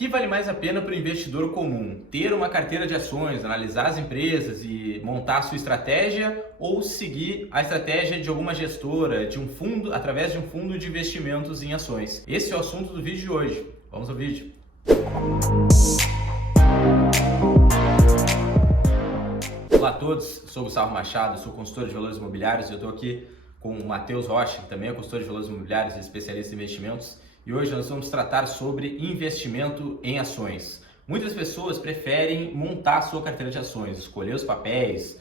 que vale mais a pena para o investidor comum? Ter uma carteira de ações, analisar as empresas e montar a sua estratégia, ou seguir a estratégia de alguma gestora, de um fundo, através de um fundo de investimentos em ações? Esse é o assunto do vídeo de hoje. Vamos ao vídeo. Olá a todos, sou Gustavo Machado, sou consultor de valores imobiliários e eu estou aqui com o Matheus Rocha, que também é consultor de valores imobiliários e especialista em investimentos. E hoje nós vamos tratar sobre investimento em ações. Muitas pessoas preferem montar a sua carteira de ações, escolher os papéis,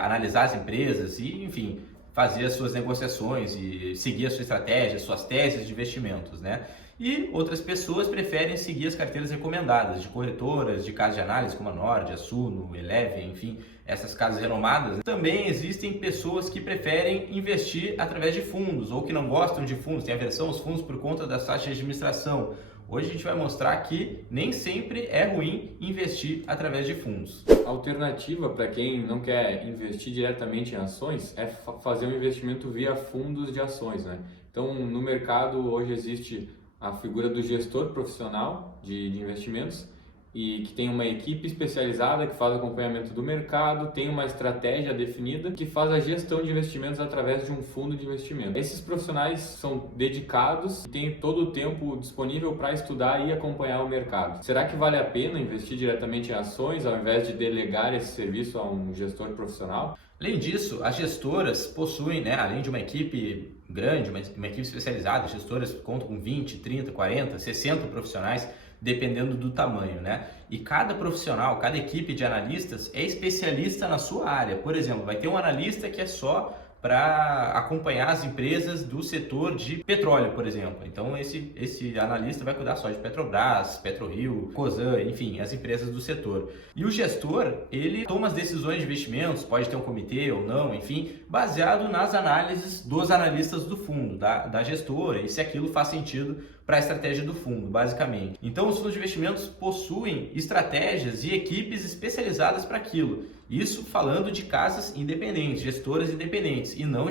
analisar as empresas e, enfim, fazer as suas negociações e seguir a sua estratégia, suas teses de investimentos, né? E outras pessoas preferem seguir as carteiras recomendadas de corretoras, de casas de análise como a Nord, a Suno, Eleven, enfim, essas casas renomadas. Também existem pessoas que preferem investir através de fundos ou que não gostam de fundos, têm aversão aos fundos por conta das taxas de administração. Hoje a gente vai mostrar que nem sempre é ruim investir através de fundos. A alternativa para quem não quer investir diretamente em ações é fazer um investimento via fundos de ações, né? Então, no mercado hoje existe a figura do gestor profissional de investimentos e que tem uma equipe especializada que faz acompanhamento do mercado, tem uma estratégia definida que faz a gestão de investimentos através de um fundo de investimento. Esses profissionais são dedicados e têm todo o tempo disponível para estudar e acompanhar o mercado. Será que vale a pena investir diretamente em ações ao invés de delegar esse serviço a um gestor profissional? Além disso, as gestoras possuem, além de uma equipe grande, uma equipe especializada, as gestoras contam com 20, 30, 40, 60 profissionais, dependendo do tamanho, né? E cada profissional, cada equipe de analistas é especialista na sua área. Por exemplo, vai ter um analista que é só para acompanhar as empresas do setor de petróleo, por exemplo. Então, esse analista vai cuidar só de Petrobras, PetroRio, Cosan, enfim, as empresas do setor. E o gestor, ele toma as decisões de investimentos, pode ter um comitê ou não, enfim, baseado nas análises dos analistas do fundo, da gestora, e se aquilo faz sentido para a estratégia do fundo, basicamente. Então, os fundos de investimentos possuem estratégias e equipes especializadas para aquilo. Isso falando de casas independentes, gestoras independentes, e não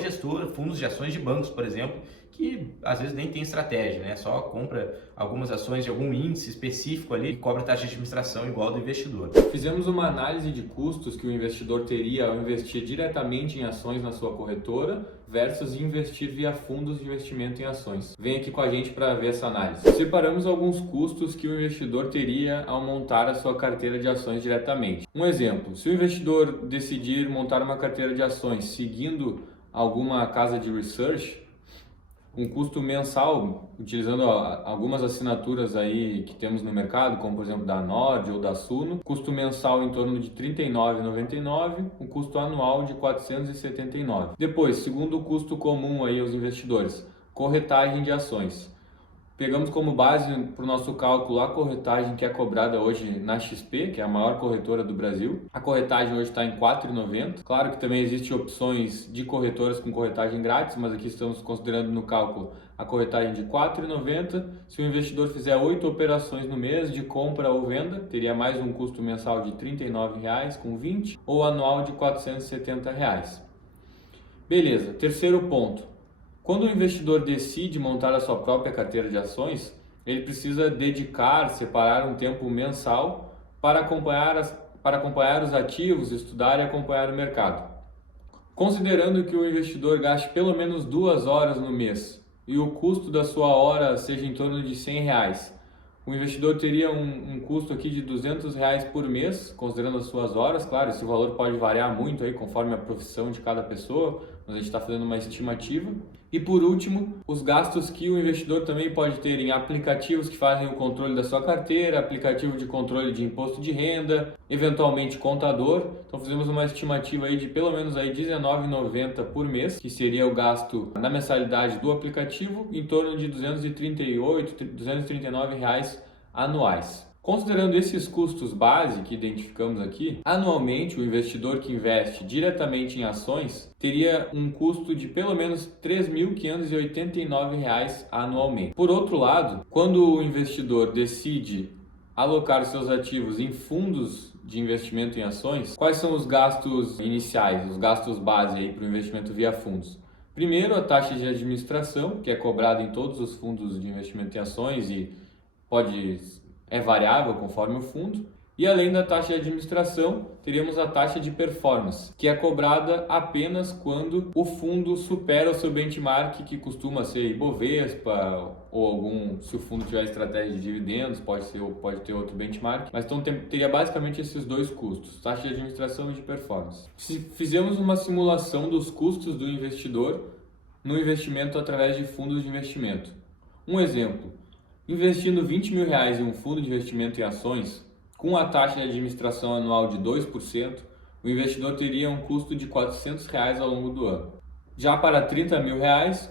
fundos de ações de bancos, por exemplo, que às vezes nem tem estratégia, né? Só compra algumas ações de algum índice específico ali e cobra taxa de administração igual do investidor. Fizemos uma análise de custos que o investidor teria ao investir diretamente em ações na sua corretora versus investir via fundos de investimento em ações. Vem aqui com a gente para ver essa análise. Separamos alguns custos que o investidor teria ao montar a sua carteira de ações diretamente. Um exemplo, se o investidor decidir montar uma carteira de ações seguindo alguma casa de research, um custo mensal, utilizando algumas assinaturas aí que temos no mercado, como por exemplo da Nord ou da Suno, custo mensal em torno de R$ 39,99, um custo anual de R$ 479. Depois, segundo custo comum aí aos investidores, corretagem de ações. Pegamos como base para o nosso cálculo a corretagem que é cobrada hoje na XP, que é a maior corretora do Brasil. A corretagem hoje está em R$ 4,90. Claro que também existem opções de corretoras com corretagem grátis, mas aqui estamos considerando no cálculo a corretagem de R$ 4,90. Se o investidor fizer 8 operações no mês de compra ou venda, teria mais um custo mensal de R$ 39,20 ou anual de R$ 470. Beleza, terceiro ponto. Quando o investidor decide montar a sua própria carteira de ações, ele precisa separar um tempo mensal para acompanhar os ativos, estudar e acompanhar o mercado. Considerando que o investidor gaste pelo menos 2 horas no mês e o custo da sua hora seja em torno de R$ 100, o investidor teria um custo aqui de R$ 200 por mês, considerando as suas horas. Claro, esse valor pode variar muito aí conforme a profissão de cada pessoa, mas a gente está fazendo uma estimativa. E por último, os gastos que o investidor também pode ter em aplicativos que fazem o controle da sua carteira, aplicativo de controle de imposto de renda, eventualmente contador. Então fizemos uma estimativa aí de pelo menos aí R$19,90 por mês, que seria o gasto na mensalidade do aplicativo, em torno de R$238, R$239 anuais. Considerando esses custos base que identificamos aqui, anualmente o investidor que investe diretamente em ações teria um custo de pelo menos R$ 3.589 anualmente. Por outro lado, quando o investidor decide alocar seus ativos em fundos de investimento em ações, quais são os gastos iniciais, os gastos base aí para o investimento via fundos? Primeiro, a taxa de administração, que é cobrada em todos os fundos de investimento em ações e pode é variável conforme o fundo. E além da taxa de administração, teríamos a taxa de performance, que é cobrada apenas quando o fundo supera o seu benchmark, que costuma ser Ibovespa ou se o fundo tiver estratégia de dividendos, pode ter outro benchmark. Mas então teria basicamente esses dois custos, taxa de administração e de performance. Se fizermos uma simulação dos custos do investidor no investimento através de fundos de investimento. Um exemplo, investindo R$20 mil em um fundo de investimento em ações, com a taxa de administração anual de 2%, o investidor teria um custo de R$400 ao longo do ano. Já para R$30 mil,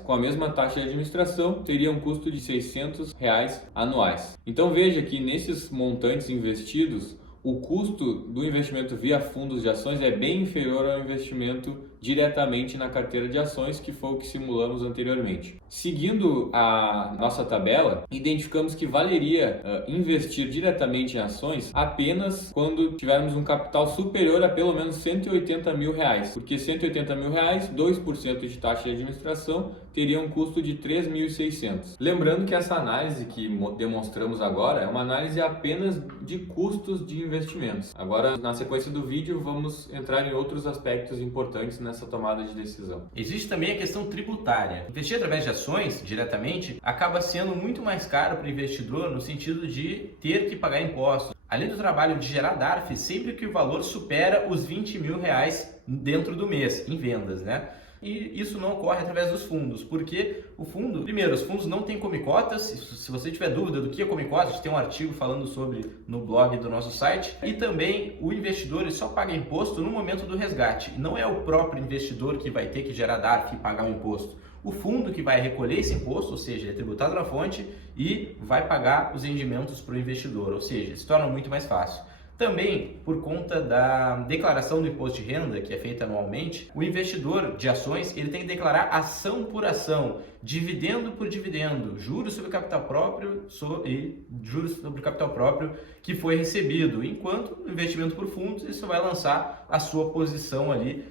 com a mesma taxa de administração, teria um custo de R$600 anuais. Então veja que nesses montantes investidos, o custo do investimento via fundos de ações é bem inferior ao investimento diretamente na carteira de ações, que foi o que simulamos anteriormente. Seguindo a nossa tabela, identificamos que valeria investir diretamente em ações apenas quando tivermos um capital superior a pelo menos R$180 mil, porque R$180 mil, 2% de taxa de administração teria um custo de R$3.600. Lembrando que essa análise que demonstramos agora é uma análise apenas de custos de investimentos. Agora, na sequência do vídeo, vamos entrar em outros aspectos importantes nessa tomada de decisão. Existe também a questão tributária. Investir através de ações, diretamente, acaba sendo muito mais caro para o investidor no sentido de ter que pagar impostos. Além do trabalho de gerar DARF, sempre que o valor supera os R$20 mil dentro do mês, em vendas, né? E isso não ocorre através dos fundos, porque o fundo, primeiro, os fundos não têm comicotas. Se você tiver dúvida do que é comicota, a gente tem um artigo falando sobre no blog do nosso site. E também o investidor ele só paga imposto no momento do resgate. Não é o próprio investidor que vai ter que gerar DARF e pagar o imposto. O fundo que vai recolher esse imposto, ou seja, é tributado na fonte e vai pagar os rendimentos para o investidor, ou seja, se torna muito mais fácil. Também, por conta da declaração do imposto de renda, que é feita anualmente, o investidor de ações ele tem que declarar ação por ação, dividendo por dividendo, juros sobre capital próprio e juros sobre capital próprio que foi recebido, enquanto o investimento por fundos, isso vai lançar a sua posição ali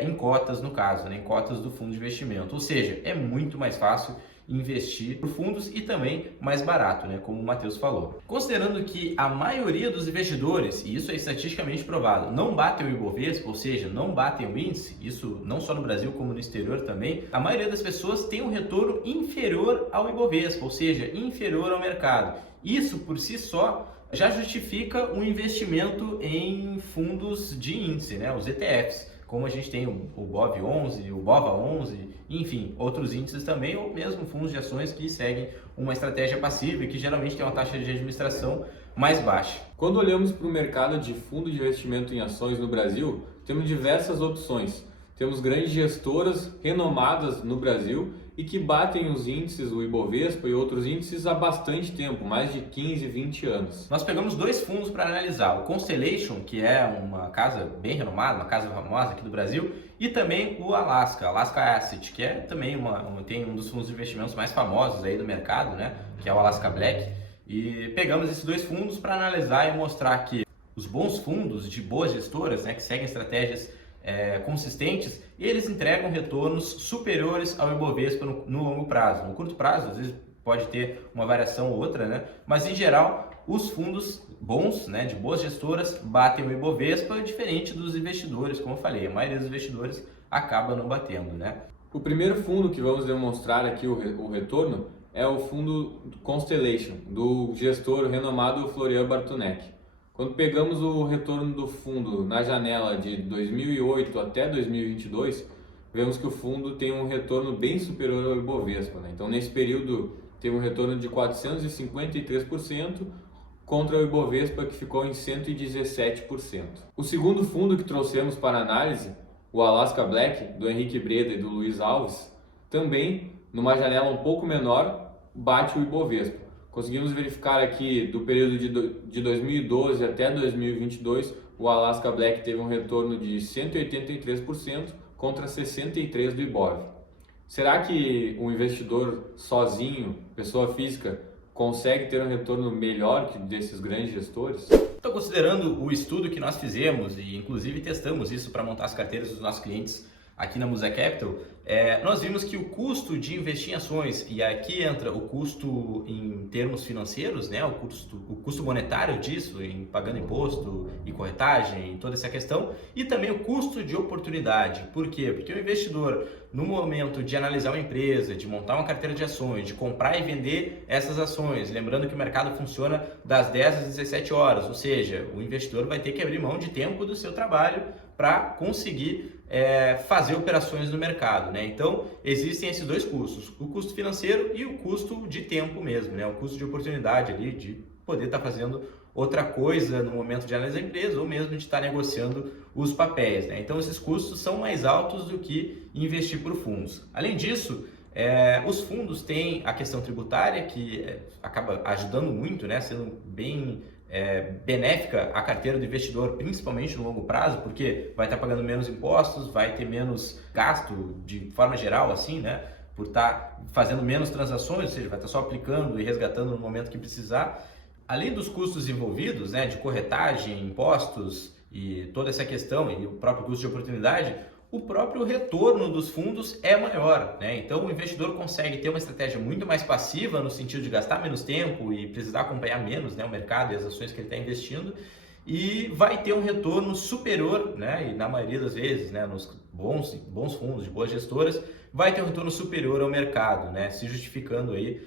em cotas, no caso, né, em cotas do fundo de investimento. Ou seja, é muito mais fácil investir por fundos e também mais barato, né, como o Matheus falou. Considerando que a maioria dos investidores, e isso é estatisticamente provado, não batem o Ibovespa, ou seja, não batem o índice, isso não só no Brasil como no exterior também, a maioria das pessoas tem um retorno inferior ao Ibovespa, ou seja, inferior ao mercado. Isso por si só já justifica um investimento em fundos de índice, né, os ETFs. Como a gente tem o BOV11, o BOVA11, enfim, outros índices também, ou mesmo fundos de ações que seguem uma estratégia passiva e que geralmente tem uma taxa de administração mais baixa. Quando olhamos para o mercado de fundo de investimento em ações no Brasil, temos diversas opções. Temos grandes gestoras renomadas no Brasil e que batem os índices, o Ibovespa e outros índices há bastante tempo, mais de 15, 20 anos. Nós pegamos dois fundos para analisar, o Constellation, que é uma casa bem renomada, uma casa famosa aqui do Brasil, e também o Alaska Asset, que é também tem um dos fundos de investimentos mais famosos aí do mercado, né, que é o Alaska Black. E pegamos esses dois fundos para analisar e mostrar que os bons fundos de boas gestoras, né, que seguem estratégias consistentes, eles entregam retornos superiores ao Ibovespa no longo prazo. No curto prazo, às vezes pode ter uma variação ou outra, né? Mas em geral, os fundos bons, né, de boas gestoras, batem o Ibovespa, diferente dos investidores, como eu falei, a maioria dos investidores acaba não batendo, né? O primeiro fundo que vamos demonstrar aqui o retorno é o fundo Constellation, do gestor renomado Florian Bartonek. Quando pegamos o retorno do fundo na janela de 2008 até 2022, vemos que o fundo tem um retorno bem superior ao Ibovespa, né? Então, nesse período, teve um retorno de 453% contra o Ibovespa, que ficou em 117%. O segundo fundo que trouxemos para análise, o Alaska Black, do Henrique Breda e do Luiz Alves, também, numa janela um pouco menor, bate o Ibovespa. Conseguimos verificar aqui do período de 2012 até 2022, o Alaska Black teve um retorno de 183% contra 63% do Ibov. Será que um investidor sozinho, pessoa física, consegue ter um retorno melhor que desses grandes gestores? Estou considerando o estudo que nós fizemos e inclusive testamos isso para montar as carteiras dos nossos clientes aqui na Musa Capital, nós vimos que o custo de investir em ações, e aqui entra o custo em termos financeiros, né, o custo monetário disso, em pagando imposto e corretagem, toda essa questão, e também o custo de oportunidade. Por quê? Porque o investidor, no momento de analisar uma empresa, de montar uma carteira de ações, de comprar e vender essas ações, lembrando que o mercado funciona das 10 às 17 horas, ou seja, o investidor vai ter que abrir mão de tempo do seu trabalho para conseguir fazer operações no mercado, né? Então, existem esses dois custos, o custo financeiro e o custo de tempo mesmo, né? O custo de oportunidade ali, de poder estar fazendo outra coisa no momento de analisar a empresa ou mesmo de estar negociando os papéis, né? Então, esses custos são mais altos do que investir por fundos. Além disso, os fundos têm a questão tributária que acaba ajudando muito, né? Sendo bem benéfica à carteira do investidor, principalmente no longo prazo, porque vai estar pagando menos impostos, vai ter menos gasto de forma geral, assim, né? Por estar fazendo menos transações, ou seja, vai estar só aplicando e resgatando no momento que precisar. Além dos custos envolvidos, né, de corretagem, impostos e toda essa questão e o próprio custo de oportunidade, o próprio retorno dos fundos é maior, né? Então o investidor consegue ter uma estratégia muito mais passiva no sentido de gastar menos tempo e precisar acompanhar menos, né, o mercado e as ações que ele está investindo, e vai ter um retorno superior, né? E na maioria das vezes, né, nos bons fundos de boas gestoras, vai ter um retorno superior ao mercado, né? Se justificando aí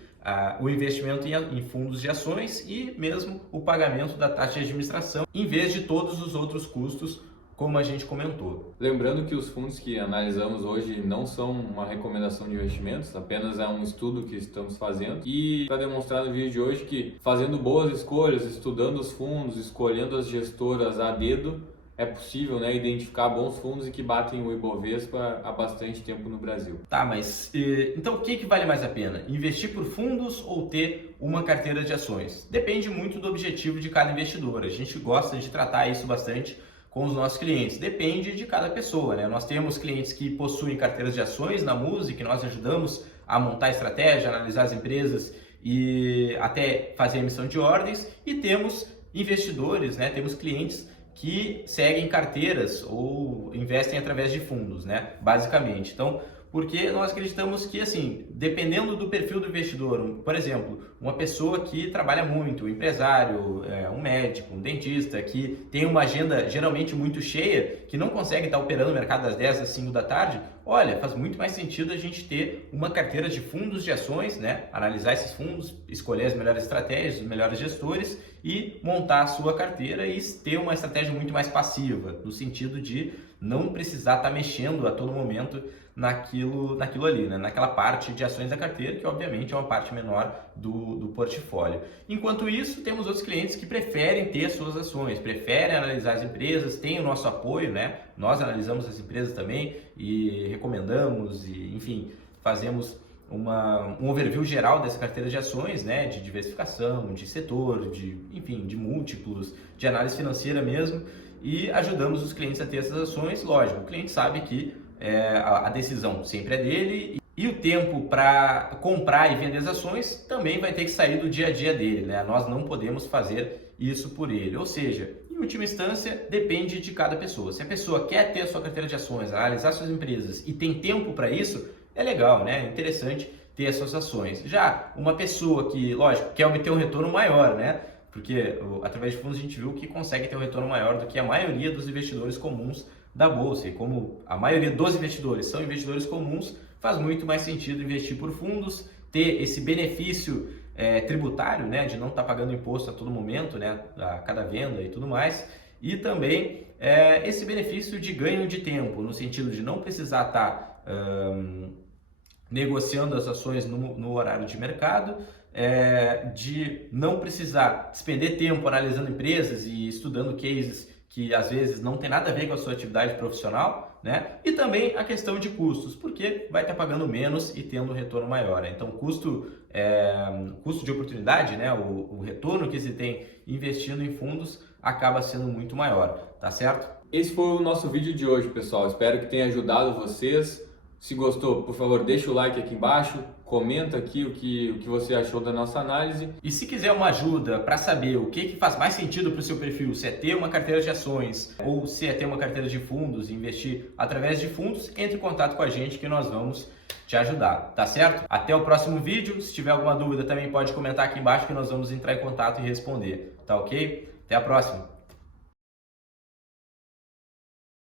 o investimento em fundos de ações e mesmo o pagamento da taxa de administração, em vez de todos os outros custos, como a gente comentou. Lembrando que os fundos que analisamos hoje não são uma recomendação de investimentos, apenas é um estudo que estamos fazendo, e está demonstrado no vídeo de hoje que fazendo boas escolhas, estudando os fundos, escolhendo as gestoras a dedo, é possível, né, identificar bons fundos e que batem o Ibovespa há bastante tempo no Brasil. Tá, mas então o que vale mais a pena? Investir por fundos ou ter uma carteira de ações? Depende muito do objetivo de cada investidor. A gente gosta de tratar isso bastante com os nossos clientes. Depende de cada pessoa, né? Nós temos clientes que possuem carteiras de ações na Musa, que nós ajudamos a montar estratégia, analisar as empresas e até fazer emissão de ordens, e temos investidores, né? Temos clientes que seguem carteiras ou investem através de fundos, né? Basicamente. Então, porque nós acreditamos que, assim, dependendo do perfil do investidor, por exemplo, uma pessoa que trabalha muito, um empresário, um médico, um dentista, que tem uma agenda geralmente muito cheia, que não consegue estar operando no mercado das 10 às 5 da tarde, olha, faz muito mais sentido a gente ter uma carteira de fundos de ações, né? Analisar esses fundos, escolher as melhores estratégias, os melhores gestores e montar a sua carteira e ter uma estratégia muito mais passiva, no sentido de não precisar estar mexendo a todo momento naquilo ali, né? Naquela parte de ações da carteira, que obviamente é uma parte menor do portfólio. Enquanto isso, temos outros clientes que preferem ter suas ações, preferem analisar as empresas, têm o nosso apoio, né? Nós analisamos as empresas também e recomendamos, e enfim, fazemos um overview geral dessa carteira de ações, né? De diversificação, de setor, enfim, de múltiplos, de análise financeira mesmo, e ajudamos os clientes a ter essas ações. Lógico, o cliente sabe que a decisão sempre é dele e o tempo para comprar e vender as ações também vai ter que sair do dia a dia dele, né? Nós não podemos fazer isso por ele, ou seja, em última instância, depende de cada pessoa. Se a pessoa quer ter a sua carteira de ações, analisar suas empresas e tem tempo para isso, é legal, né? É interessante ter as suas ações. Já uma pessoa que, lógico, quer obter um retorno maior, né? Porque através de fundos a gente viu que consegue ter um retorno maior do que a maioria dos investidores comuns da bolsa, e como a maioria dos investidores são investidores comuns, faz muito mais sentido investir por fundos, ter esse benefício tributário, né, de não estar pagando imposto a todo momento, né, a cada venda e tudo mais, e também esse benefício de ganho de tempo, no sentido de não precisar estar negociando as ações no horário de mercado, de não precisar despender tempo analisando empresas e estudando cases que às vezes não tem nada a ver com a sua atividade profissional, né? E também a questão de custos, porque vai estar pagando menos e tendo um retorno maior, né? Então, custo de oportunidade, né? O retorno que se tem investindo em fundos acaba sendo muito maior, tá certo? Esse foi o nosso vídeo de hoje, pessoal. Espero que tenha ajudado vocês. Se gostou, por favor, deixa o like aqui embaixo, Comenta aqui o que você achou da nossa análise. E se quiser uma ajuda para saber o que faz mais sentido para o seu perfil, se é ter uma carteira de ações ou se é ter uma carteira de fundos e investir através de fundos, entre em contato com a gente que nós vamos te ajudar, tá certo? Até o próximo vídeo. Se tiver alguma dúvida também pode comentar aqui embaixo que nós vamos entrar em contato e responder, tá ok? Até a próxima!